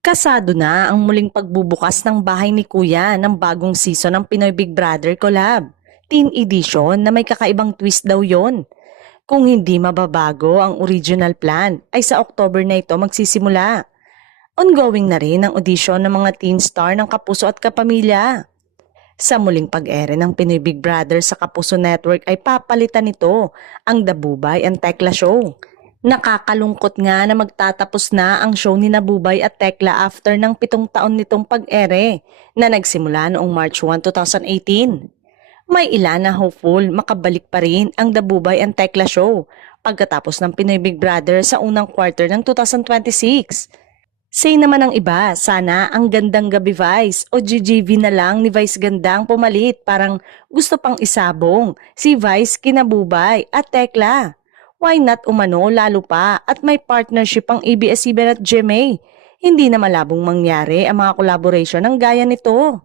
Kasado na ang muling pagbubukas ng bahay ni Kuya ng bagong season ng Pinoy Big Brother Collab. Teen Edition na may kakaibang twist daw yon. Kung hindi mababago ang original plan, ay sa October na ito magsisimula. Ongoing na rin ang audition ng mga teen star ng Kapuso at Kapamilya. Sa muling pag-ere ng Pinoy Big Brother sa Kapuso Network ay papalitan nito ang Dabubay and Tekla Show. Nakakalungkot nga na magtatapos na ang show ni Nabubay at Tekla after ng 7 taon nitong pag-ere na nagsimula noong March 1, 2018. May ilan na hopeful makabalik pa rin ang Dabubay and Tekla Show pagkatapos ng Pinoy Big Brother sa unang quarter ng 2026. Say naman ang iba, sana ang Gandang Gabi Vice o GGV na lang ni Vice Gandang pumalit, parang gusto pang isabong si Vice kina Bubay at Tekla. Why not umano lalo pa at may partnership ang ABS-CBN at GMA? Hindi na malabong mangyari ang mga collaboration ng gaya nito.